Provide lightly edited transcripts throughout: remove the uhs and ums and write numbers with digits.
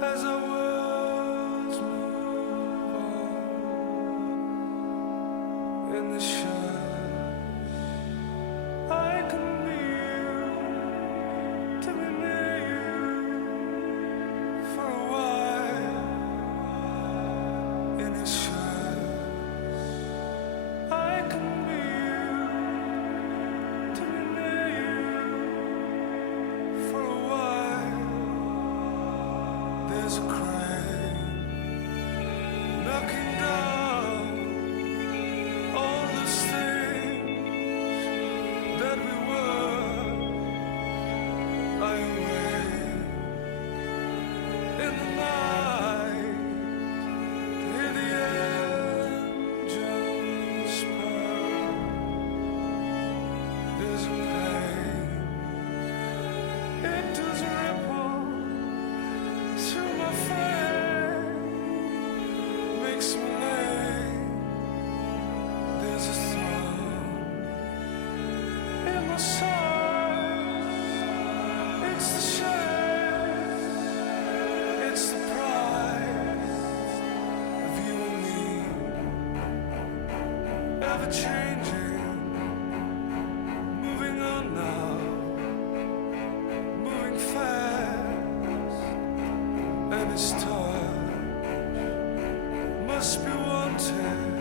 As our worlds move on in the shadows, I can be you, to be near you for a while. In the shadows, I can be you, to be near you for a while. There's a crane knocking down all those things that we were. I am waiting in the night to hear the engines purr. There's a pain, it does ripple through my frame, makes me lame. There's a thorn in my side. It's the shame, it's the price of you and me. Ever changing, moving on now, moving fast. And his touch must be wanted,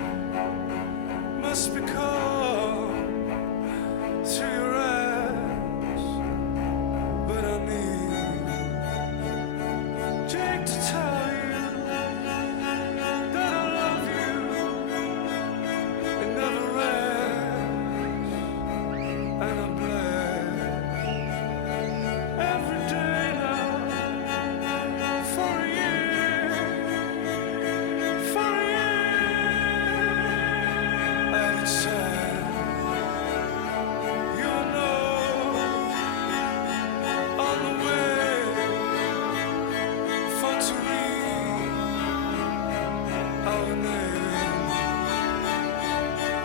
must be called through your eyes. But I need Jake to tell you that I love you. It never ends, and I'm blessed every day now. For a year, and it's sad. You know, on the way for to read our name.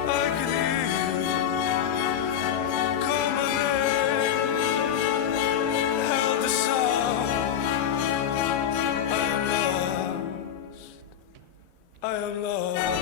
I can hear you call my name, held the sound. I am lost. I am lost.